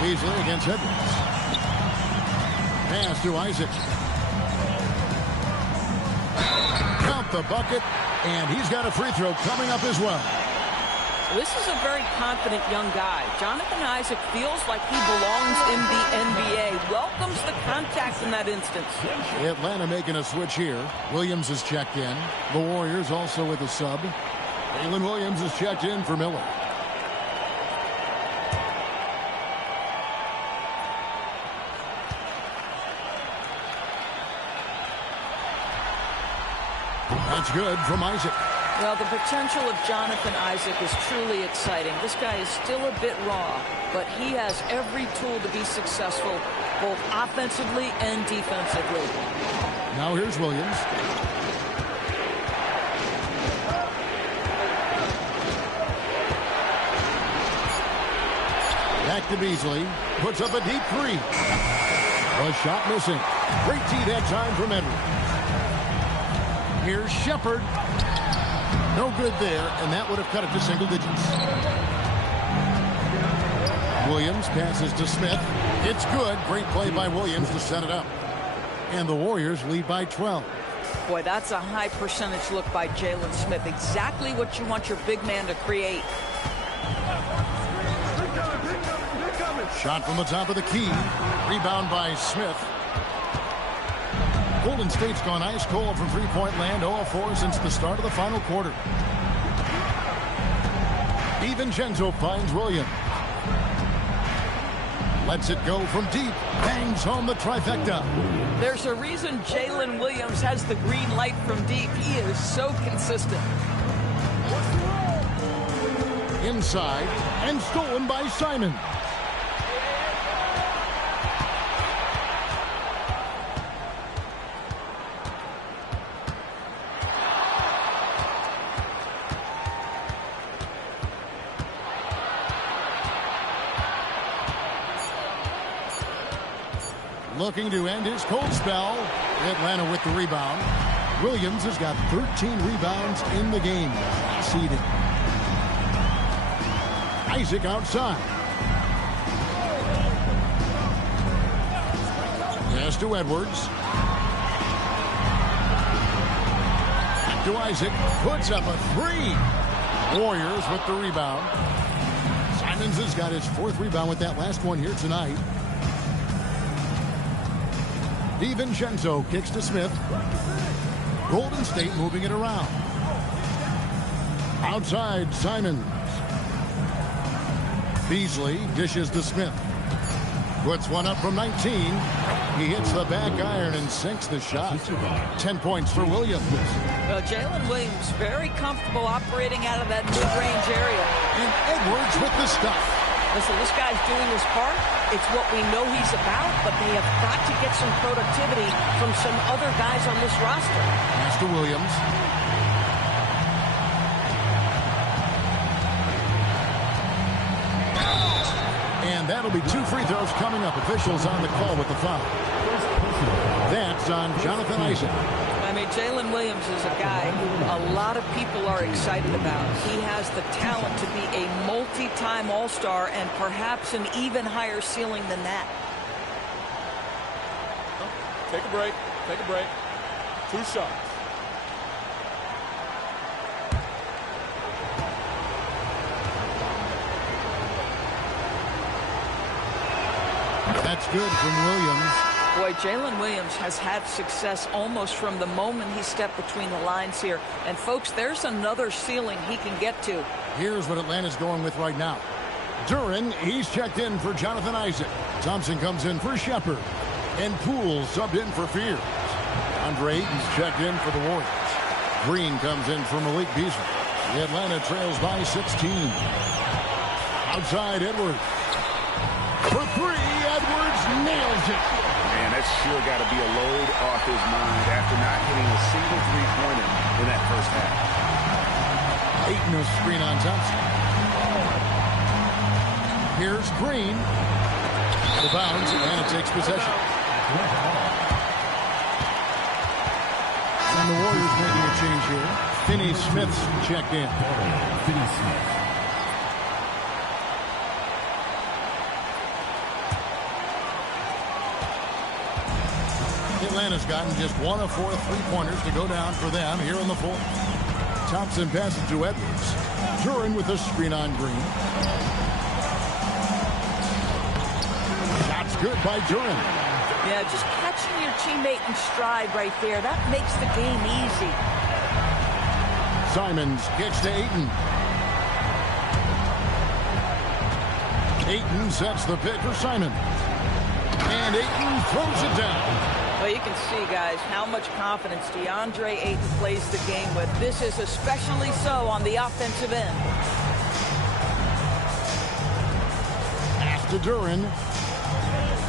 Beasley against Edwards. Pass to Isaac. Count the bucket. And he's got a free throw coming up as well. This is a very confident young guy. Jonathan Isaac feels like he belongs in the NBA. Welcomes the contact in that instance. Atlanta making a switch here. Williams is checked in. The Warriors also with a sub. Jalen Williams is checked in for Miller. That's good from Isaac. Well, the potential of Jonathan Isaac is truly exciting. This guy is still a bit raw, but he has every tool to be successful, both offensively and defensively. Now here's Williams. Back to Beasley. Puts up a deep three. A shot missing. Great tee that time from Edwards. Here's Shepard. No good there, and that would have cut it to single digits. Williams passes to Smith. It's good. Great play by Williams to set it up. And the Warriors lead by 12. Boy, that's a high percentage look by Jalen Smith. Exactly what you want your big man to create. Shot from the top of the key. Rebound by Smith. Golden State's gone ice cold from three-point land, 0-4 since the start of the final quarter. DiVincenzo finds Williams. Lets it go from deep. Bangs home the trifecta. There's a reason Jalen Williams has the green light from deep. He is so consistent. Inside and stolen by Simon. Looking to end his cold spell. Atlanta with the rebound. Williams has got 13 rebounds in the game. Seeding. Isaac outside. Pass to Edwards. Back to Isaac. Puts up a three. Warriors with the rebound. Simons has got his 4th rebound with that last one here tonight. DiVincenzo kicks to Smith. Golden State moving it around. Outside, Simons. Beasley dishes to Smith. Puts one up from 19. He hits the back iron and sinks the shot. 10 points for Williams. Well, Jalen Williams very comfortable operating out of that mid-range area. And Edwards with the stuff. Listen, this guy's doing his part. It's what we know he's about, but they have got to get some productivity from some other guys on this roster. Pass to Williams. And that'll be 2 free throws coming up. Officials on the call with the foul. That's on Jonathan Isaac. I mean, Jalen Williams is a guy a lot of people are excited about. He has the talent to be a multi-time All-Star and perhaps an even higher ceiling than that. Take a break. Take a break. 2 shots. That's good from Williams. Boy, Jalen Williams has had success almost from the moment he stepped between the lines here. And, folks, there's another ceiling he can get to. Here's what Atlanta's going with right now. Duran, he's checked in for Jonathan Isaac. Thompson comes in for Shepard. And Poole subbed in for Fears. Andre Ayton's checked in for the Warriors. Green comes in for Malik Beasley. The Atlanta trails by 16. Outside Edwards. For three, Edwards nails it. Man, that's sure got to be a load off his mind after not hitting a single three-pointer in that first half. Ayton a screen on Thompson. Here's Green. Out of bounds, Atlanta takes possession. And the Warriors making a change here. Finney Smith's checked in. Finney Smith. Atlanta's gotten just 1 of 4 3-pointers to go down for them here in the fourth. Thompson passes to Edwards. Duran with a screen on Green. Shots good by Duran. Yeah, just catching your teammate in stride right there. That makes the game easy. Simons kicks to Ayton. Ayton sets the pick for Simons. And Ayton throws it down. Well, you can see, guys, how much confidence DeAndre Ayton plays the game with. This is especially so on the offensive end. After Duran.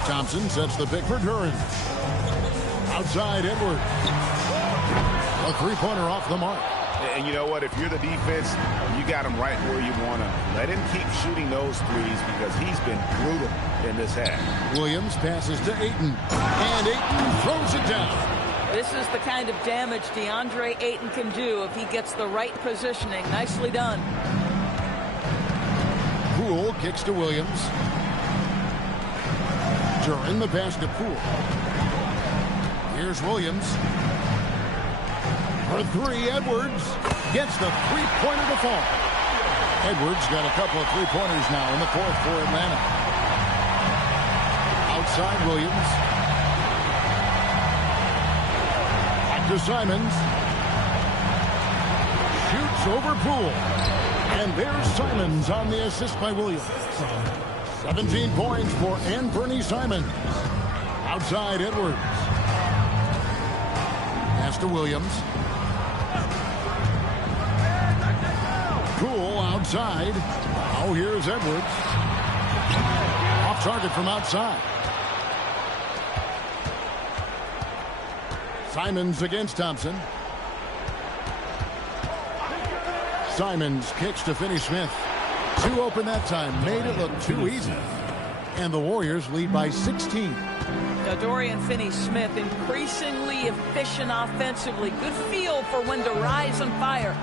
Thompson sets the pick for Duran. Outside Edwards. A three-pointer off the mark. And you know what? If you're the defense, you got him right where you want him. Let him keep shooting those threes because he's been brutal in this half. Williams passes to Ayton. And Ayton throws it down. This is the kind of damage DeAndre Ayton can do if he gets the right positioning. Nicely done. Poole kicks to Williams. Duran the pass to Poole. Here's Williams. For three, Edwards gets the three-pointer to fall. Edwards got a couple of three-pointers now in the fourth for Atlanta. Outside Williams. Back to Simons. Shoots over Poole. And there's Simons on the assist by Williams. 17 points for Anthony Simons. Outside Edwards. Pass to Williams. Poole outside. Now here's Edwards. Off target from outside. Simons against Thompson. Simons kicks to Finney Smith. Two open that time. Made it look too easy. And the Warriors lead by 16. Now, Dorian Finney-Smith increasingly efficient offensively. Good feel for when to rise and fire.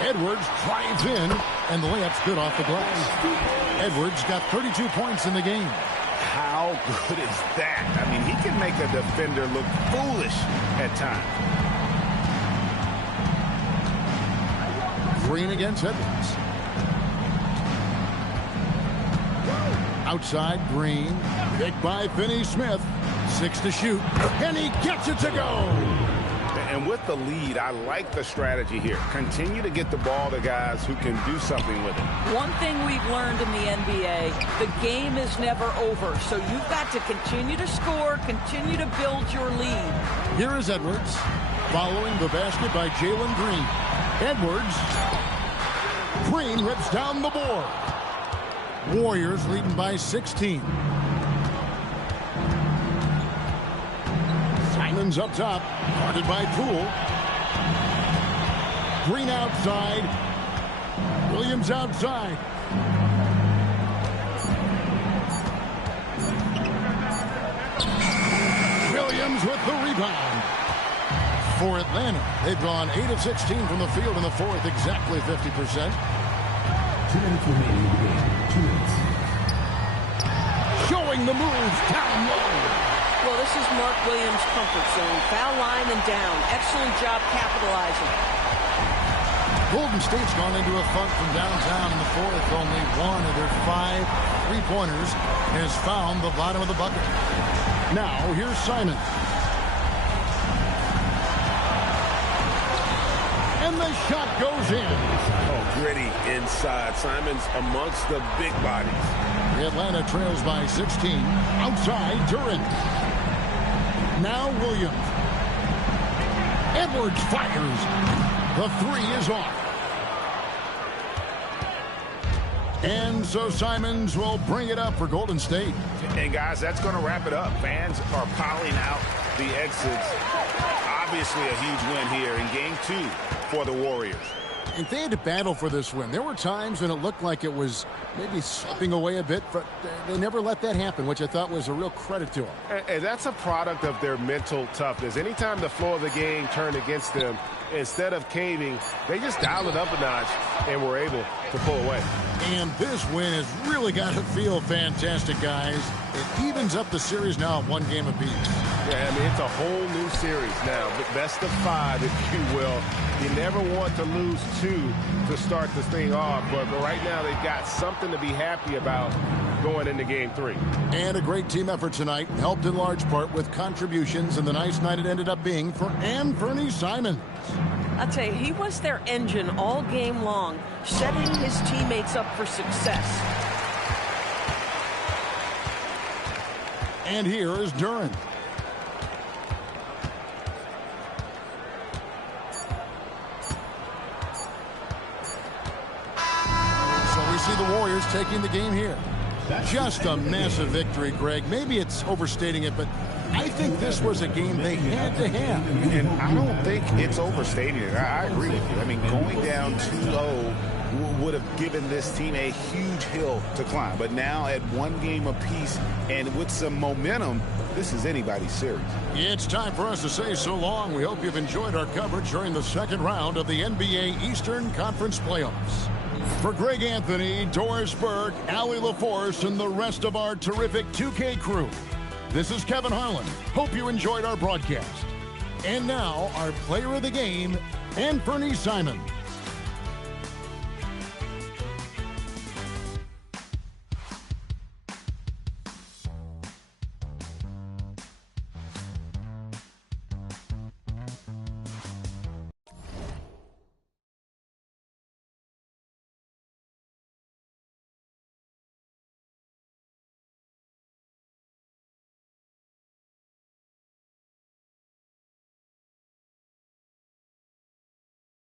Edwards drives in, and the layup's good off the glass. Edwards got 32 points in the game. How good is that? I mean, he can make a defender look foolish at times. Green against Edwards. Outside Green. Picked by Finney-Smith. 6 to shoot. And he gets it to go. And with the lead, I like the strategy here. Continue to get the ball to guys who can do something with it. One thing we've learned in the NBA, the game is never over. So you've got to continue to score, continue to build your lead. Here is Edwards. Following the basket by Jalen Green. Edwards. Green rips down the board. Warriors leading by 16. Simons up top. Guarded by Poole. Green outside. Williams outside. Williams with the rebound. For Atlanta, they've gone 8 of 16 from the field in the fourth, exactly 50%. 2 minutes remaining in the game. 2 minutes. Showing the moves down low. Well, this is Mark Williams' comfort zone. Foul line and down. Excellent job capitalizing. Golden State's gone into a funk from downtown in the fourth. Only one of their 5 three-pointers has found the bottom of the bucket. Now, here's Simon. And the shot goes in. Oh, great already inside. Simon's amongst the big bodies. Atlanta trails by 16. Outside, Durant. Now Williams. Edwards fires. The three is off. And so Simons will bring it up for Golden State. And guys, that's going to wrap it up. Fans are piling out the exits. Obviously a huge win here in game 2 for the Warriors. And they had to battle for this win. There were times when it looked like it was maybe slipping away a bit, but they never let that happen, which I thought was a real credit to them. And that's a product of their mental toughness. Anytime the flow of the game turned against them, instead of caving, they just dialed it up a notch and were able to pull away. And this win has really got to feel fantastic, guys. It evens up the series now at 1 game apiece. Yeah, I mean, it's a whole new series now, but best of 5, if you will. You never want to lose 2 to start this thing off, but right now they've got something to be happy about going into game 3. And a great team effort tonight, helped in large part with contributions, and the nice night it ended up being for Anthony Simons. I'll tell you, he was their engine all game long, setting his teammates up for success. And here is Durant. So we see the Warriors taking the game here. Just a massive victory, Greg. Maybe it's overstating it, but I think this was a game they had to have. And I don't think it's overstating it. I agree with you. I mean, going down 2-0 would have given this team a huge hill to climb. But now at 1 game apiece and with some momentum, this is anybody's series. It's time for us to say so long. We hope you've enjoyed our coverage during the 2nd round of the NBA Eastern Conference Playoffs. For Greg Anthony, Doris Burke, Allie LaForce, and the rest of our terrific 2K crew, this is Kevin Harlan. Hope you enjoyed our broadcast. And now, our player of the game, Anthony Simons.